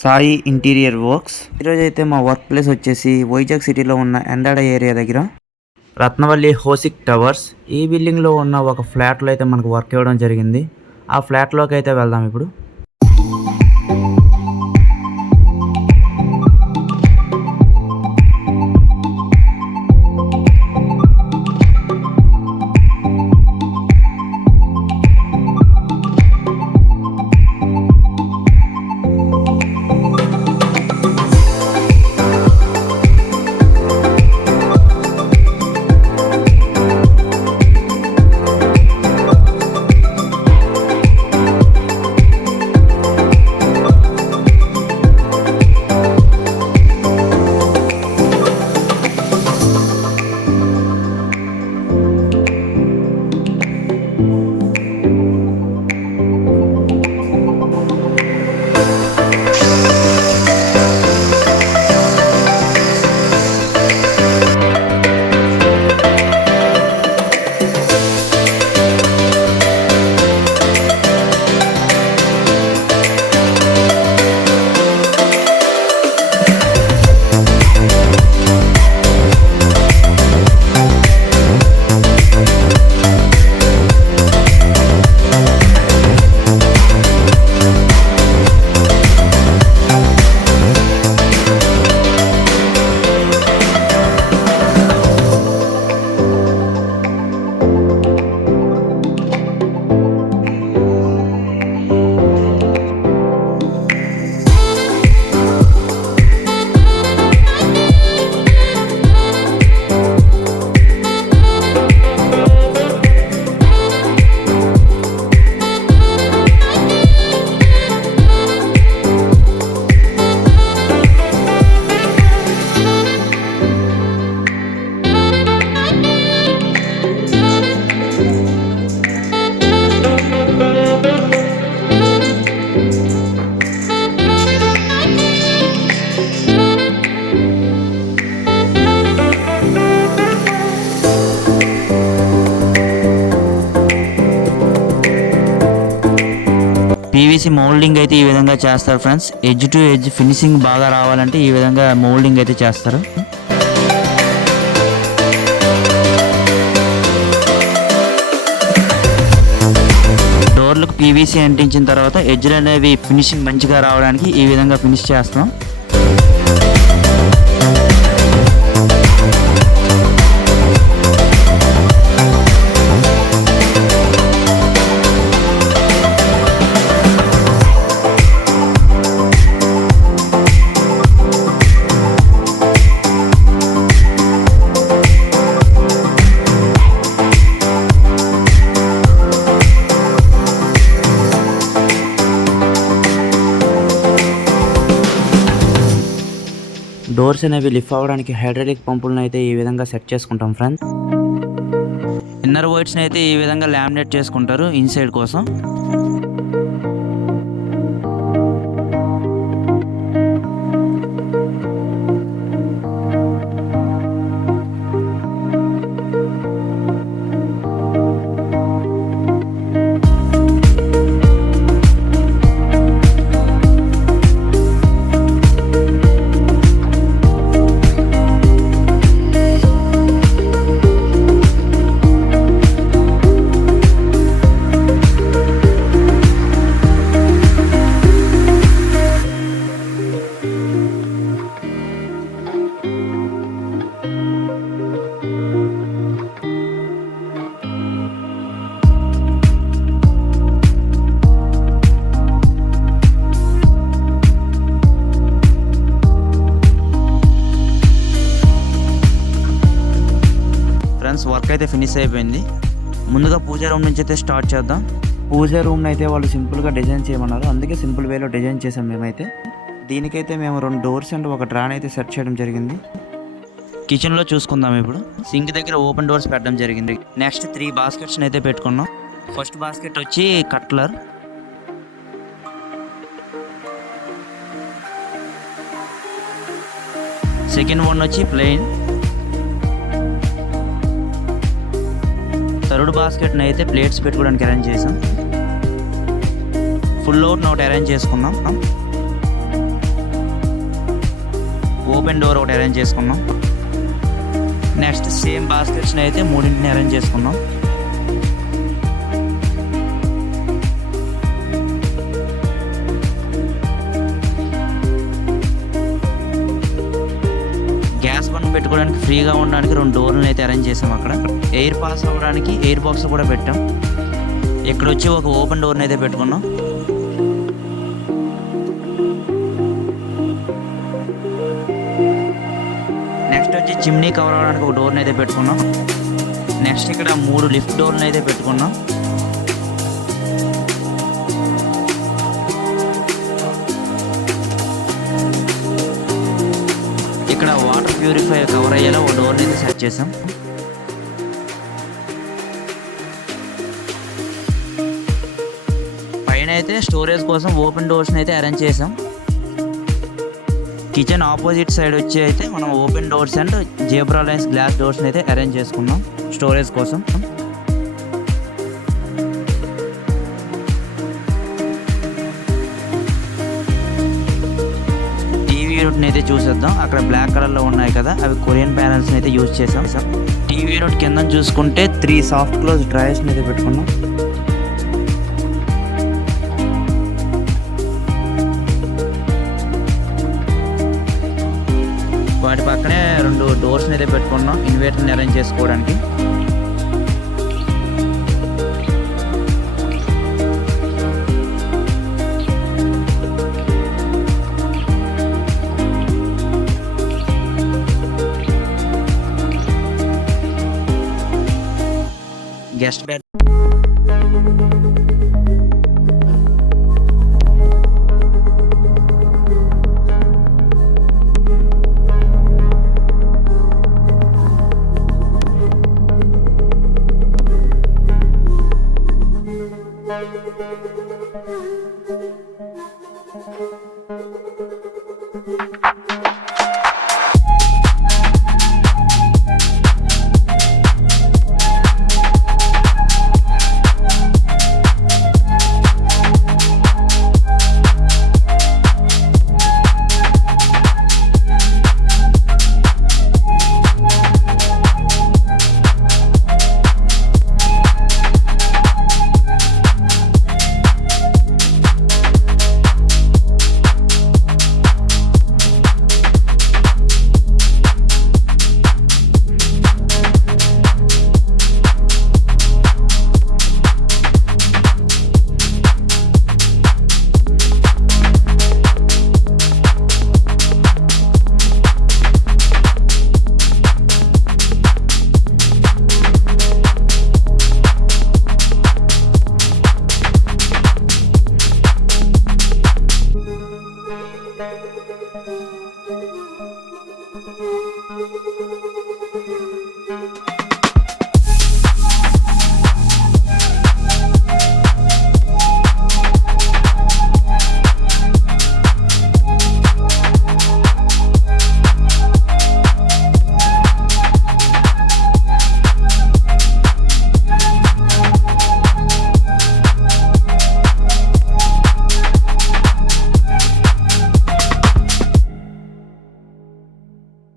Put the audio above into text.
Sai interior works. ఈరోజు అయితే మా వర్క్ ప్లేస్ వచ్చేసి వైజాగ్ సిటీలో ఉన్న ఎండాడ ఏరియా దగ్గర రత్నవల్లి హోసిక్ టవర్స్. ఈ బిల్డింగ్లో ఉన్న ఒక ఫ్లాట్లో అయితే మనకు వర్క్ ఇవ్వడం జరిగింది. ఆ ఫ్లాట్లోకి అయితే వెళ్దాం ఇప్పుడు. పీవీసీ మోల్డింగ్ అయితే ఈ విధంగా చేస్తారు friends. Edge to edge finishing బాగా రావాలంటే ఈ విధంగా మోల్డింగ్ అయితే చేస్తారు. డోర్లకు పీవీసీ అంటించిన తర్వాత ఎడ్జ్లు అనేవి ఫినిషింగ్ మంచిగా రావడానికి ఈ విధంగా ఫినిష్ చేస్తాం. డోర్స్ అనేవి లిఫ్ట్ అవ్వడానికి హైడ్రాలిక్ పంపులను అయితే ఈ విధంగా సెట్ చేసుకుంటాం ఫ్రెండ్స్. ఇన్నర్ వైట్స్ని అయితే ఈ విధంగా లామినేట్ చేసుకుంటారు ఇన్సైడ్ కోసం. వర్క్ అయితే ఫినిష్ అయిపోయింది. ముందుగా పూజా రూమ్ నుంచి అయితే స్టార్ట్ చేద్దాం. పూజా రూమ్ని అయితే వాళ్ళు సింపుల్గా డిజైన్ చేయమన్నారు, అందుకే సింపుల్ వేలో డిజైన్ చేసాం మేమైతే. దీనికైతే మేము 2 డోర్స్ అండ్ ఒక డ్రాన్ అయితే సెట్ చేయడం జరిగింది. కిచెన్లో చూసుకుందాం ఇప్పుడు. సింక్ దగ్గర ఓపెన్ డోర్స్ పెట్టడం జరిగింది. నెక్స్ట్ 3 బాస్కెట్స్ని అయితే పెట్టుకున్నాం. ఫస్ట్ బాస్కెట్ వచ్చి కట్లర్, సెకండ్ వన్ వచ్చి ప్లెయిన్, థర్డ్ బాస్కెట్ని అయితే ప్లేట్స్ పెట్టుకోవడానికి అరేంజ్ చేసాం. ఫుల్ అవుట్ ఒకటి అరేంజ్ చేసుకున్నాం. ఓపెన్ డోర్ ఒకటి అరేంజ్ చేసుకున్నాం. నెక్స్ట్ సేమ్ బాస్కెట్స్ని అయితే 3 అరేంజ్ చేసుకున్నాం. గ్యాస్ బండ్ పెట్టుకోవడానికి ఫ్రీగా ఉండడానికి 2 డోర్లను అయితే అరేంజ్ చేసాం. అక్కడ ఎయిర్ పాస్ అవ్వడానికి ఎయిర్ బాక్స్ కూడా పెట్టాం. ఇక్కడ వచ్చి ఒక ఓపెన్ డోర్ని అయితే పెట్టుకున్నాం. నెక్స్ట్ వచ్చి చిమ్నీ కవర్ అవ్వడానికి ఒక డోర్ని అయితే పెట్టుకున్నాం. నెక్స్ట్ ఇక్కడ 3 లిఫ్ట్ డోర్ని అయితే పెట్టుకున్నాం. ఇక్కడ వాటర్ ప్యూరిఫై కవర్ అయ్యేలా ఒక డోర్ని అయితే సెట్ చేసాం. పైన అయితే స్టోరేజ్ కోసం ఓపెన్ డోర్స్ని అయితే అరేంజ్ చేసాం. కిచెన్ ఆపోజిట్ సైడ్ వచ్చి అయితే మనం open doors and zebra lines glass డోర్స్ని అయితే అరేంజ్ చేసుకున్నాం స్టోరేజ్ కోసం. టీవీ యూనిట్ని అయితే చూసేద్దాం. అక్కడ బ్లాక్ కలర్లో ఉన్నాయి కదా, అవి కొరియన్ ప్యానల్స్ని అయితే యూజ్ చేసాం. టీవీ యూనిట్ కింద చూసుకుంటే 3 సాఫ్ట్ క్లోజ్ డ్రాయర్స్ని అయితే పెట్టుకున్నాం. వాటి పక్కనే 2 డోర్స్ని అయితే పెట్టుకున్నాం ఇన్వర్టర్ని అరేంజ్ చేసుకోవడానికి. Guest bed